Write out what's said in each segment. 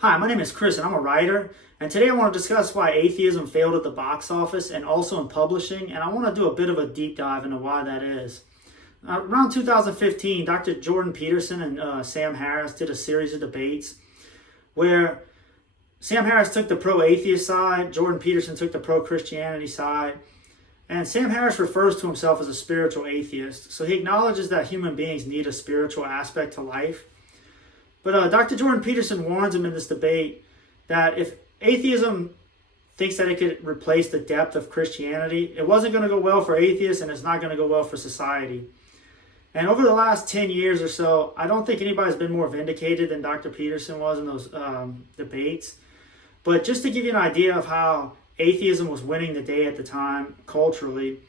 Hi, my name is Chris and I'm a writer, and today I want to discuss why atheism failed at the box office and also in publishing, and I want to do a bit of a deep dive into why that is. Around 2015, Dr. Jordan Peterson and Sam Harris did a series of debates where Sam Harris took the pro-atheist side, Jordan Peterson took the pro-Christianity side, and Sam Harris refers to himself as a spiritual atheist, so he acknowledges that human beings need a spiritual aspect to life. But Dr. Jordan Peterson warns him in this debate that if atheism thinks that it could replace the depth of Christianity, it wasn't going to go well for atheists and it's not going to go well for society. And over the last 10 years or so, I don't think anybody's been more vindicated than Dr. Peterson was in those debates. But just to give you an idea of how atheism was winning the day at the time culturally,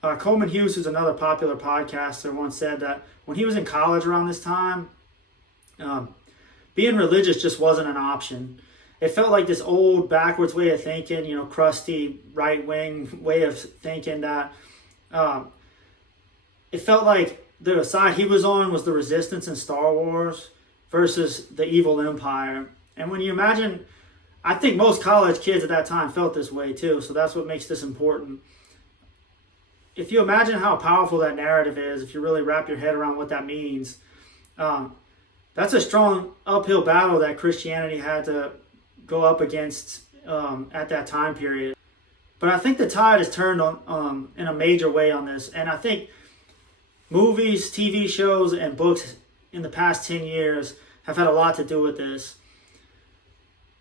Coleman Hughes, who's another popular podcaster, once said that when he was in college around this time, being religious just wasn't an option. It felt like this old backwards way of thinking, crusty right-wing way of thinking that it felt like the side he was on was the resistance in Star Wars versus the evil empire. And when you imagine, I think most college kids at that time felt this way too, so that's what makes this important. If you imagine how powerful that narrative is, if you really wrap your head around what that means, that's a strong uphill battle that Christianity had to go up against at that time period. But I think the tide has turned on in a major way on this. And I think movies, TV shows, and books in the past 10 years have had a lot to do with this.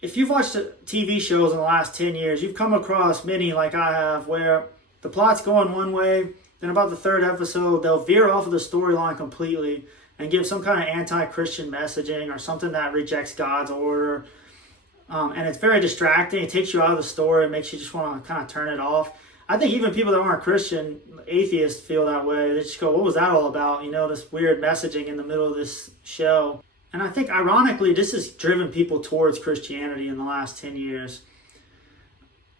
If you've watched TV shows in the last 10 years, you've come across many like I have where the plot's going one way, then about the third episode, they'll veer off of the storyline completely and give some kind of anti-Christian messaging or something that rejects God's order. And it's very distracting. It takes you out of the story. It makes you just want to kind of turn it off. I think even people that aren't Christian, atheists, feel that way. They just go, what was that all about? This weird messaging in the middle of this show. And I think, ironically, this has driven people towards Christianity in the last 10 years.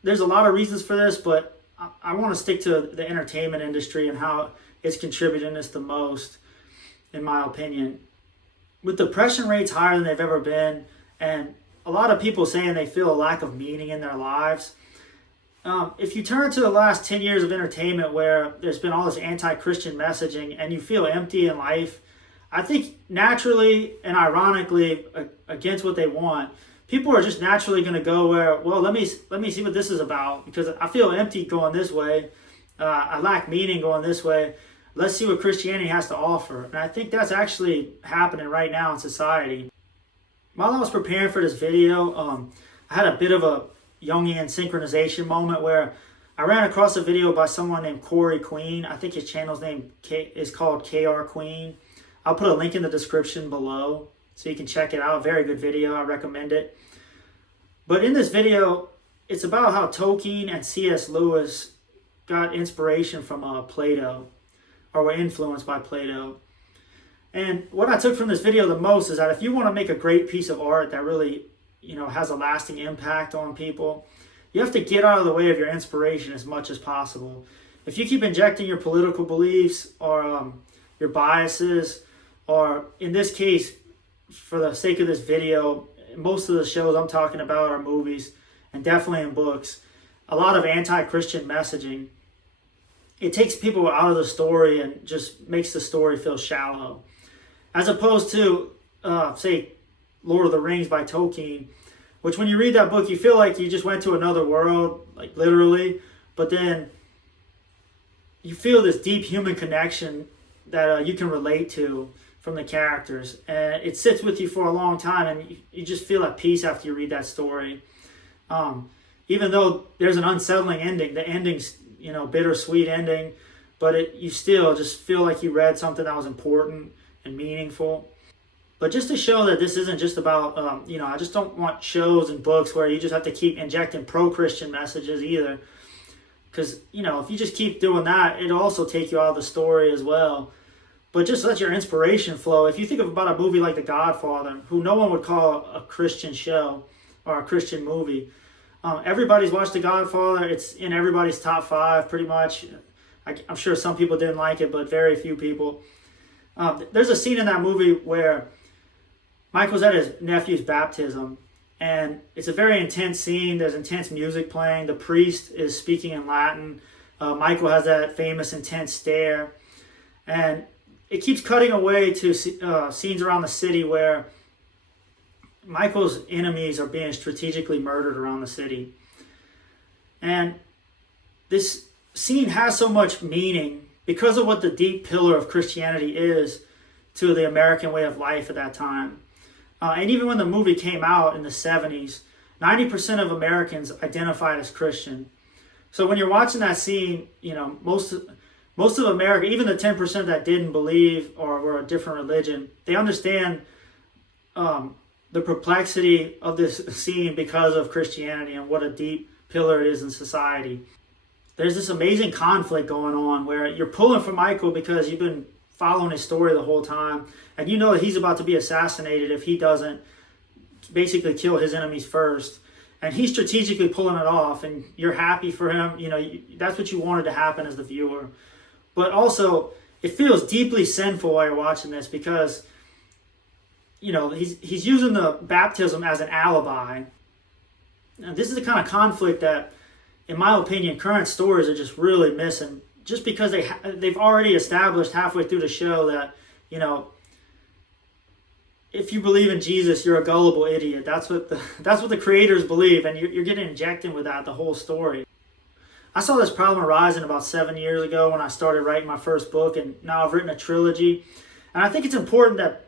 There's a lot of reasons for this, but I want to stick to the entertainment industry and how it's contributing this the most, in my opinion. With depression rates higher than they've ever been, and a lot of people saying they feel a lack of meaning in their lives, if you turn to the last 10 years of entertainment where there's been all this anti-Christian messaging and you feel empty in life, I think naturally and ironically against what they want, people are just naturally going to go where, well, let me see what this is about, because I feel empty going this way. I lack meaning going this way. Let's see what Christianity has to offer. And I think that's actually happening right now in society. While I was preparing for this video, I had a bit of a Jungian synchronization moment where I ran across a video by someone named Corey Queen. I think his channel's name is called KR Queen. I'll put a link in the description below so you can check it out. Very good video. I recommend it. But in this video, it's about how Tolkien and C.S. Lewis got inspiration from Plato, or were influenced by Plato. And what I took from this video the most is that if you want to make a great piece of art that really, has a lasting impact on people, you have to get out of the way of your inspiration as much as possible. If you keep injecting your political beliefs or your biases, or in this case, for the sake of this video, most of the shows I'm talking about are movies, and definitely in books, a lot of anti-Christian messaging, it takes people out of the story and just makes the story feel shallow. As opposed to, say, Lord of the Rings by Tolkien, which when you read that book, you feel like you just went to another world, like literally, but then you feel this deep human connection that you can relate to from the characters. And it sits with you for a long time, and you just feel at peace after you read that story. Even though there's an unsettling ending, the ending's, bittersweet ending, but you still just feel like you read something that was important and meaningful. But just to show that this isn't just about, I just don't want shows and books where you just have to keep injecting pro-Christian messages either. Because, if you just keep doing that, it'll also take you out of the story as well. But just let your inspiration flow. If you think about a movie like The Godfather, who no one would call a Christian show or a Christian movie, everybody's watched The Godfather. It's in everybody's top 5 pretty much. I'm sure some people didn't like it, but very few people. There's a scene in that movie where Michael's at his nephew's baptism, And it's a very intense scene. There's intense music playing. The priest is speaking in Latin. Michael has that famous intense stare. And it keeps cutting away to scenes around the city where Michael's enemies are being strategically murdered around the city. And this scene has so much meaning because of what the deep pillar of Christianity is to the American way of life at that time. And even when the movie came out in the 70s, 90% of Americans identified as Christian. So when you're watching that scene, most of America, even the 10% that didn't believe or were a different religion, they understand the perplexity of this scene because of Christianity and what a deep pillar it is in society. There's this amazing conflict going on where you're pulling for Michael because you've been following his story the whole time, and you know that he's about to be assassinated if he doesn't basically kill his enemies first. And he's strategically pulling it off, and you're happy for him. That's what you wanted to happen as the viewer. But also, it feels deeply sinful while you're watching this because, he's using the baptism as an alibi. And this is the kind of conflict that, in my opinion, current stories are just really missing. Just because they've already established halfway through the show that, if you believe in Jesus, you're a gullible idiot. That's what the creators believe, and you're getting injected with that the whole story. I saw this problem arising about 7 years ago when I started writing my first book, and now I've written a trilogy. And I think it's important that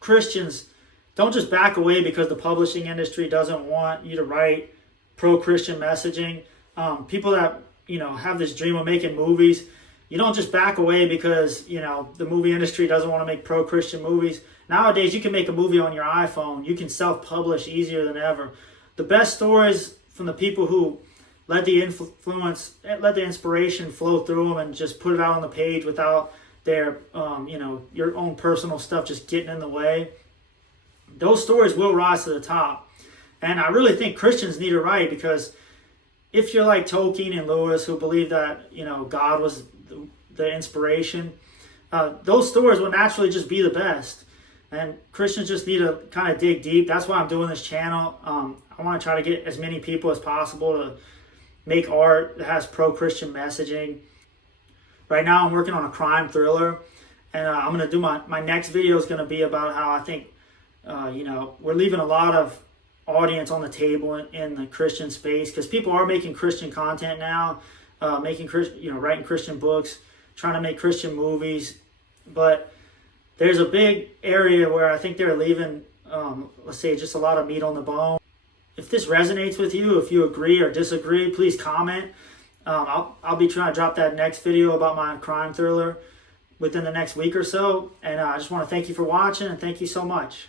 Christians don't just back away because the publishing industry doesn't want you to write pro-Christian messaging. People that have this dream of making movies, you don't just back away because the movie industry doesn't want to make pro-Christian movies. Nowadays, you can make a movie on your iPhone. You can self-publish easier than ever. The best stories from the people who let the inspiration flow through them and just put it out on the page without their, your own personal stuff just getting in the way. Those stories will rise to the top. And I really think Christians need to write, because if you're like Tolkien and Lewis, who believe that, God was the inspiration, those stories will naturally just be the best. And Christians just need to kind of dig deep. That's why I'm doing this channel. I want to try to get as many people as possible to make art that has pro-Christian messaging. Right now I'm working on a crime thriller, and I'm going to do my next video is going to be about how I think, we're leaving a lot of audience on the table in the Christian space, because people are making Christian content now, writing Christian books, trying to make Christian movies. But there's a big area where I think they're leaving, let's say, just a lot of meat on the bone. If this resonates with you, if you agree or disagree, please comment. I'll be trying to drop that next video about my crime thriller within the next week or so. And I just want to thank you for watching, and thank you so much.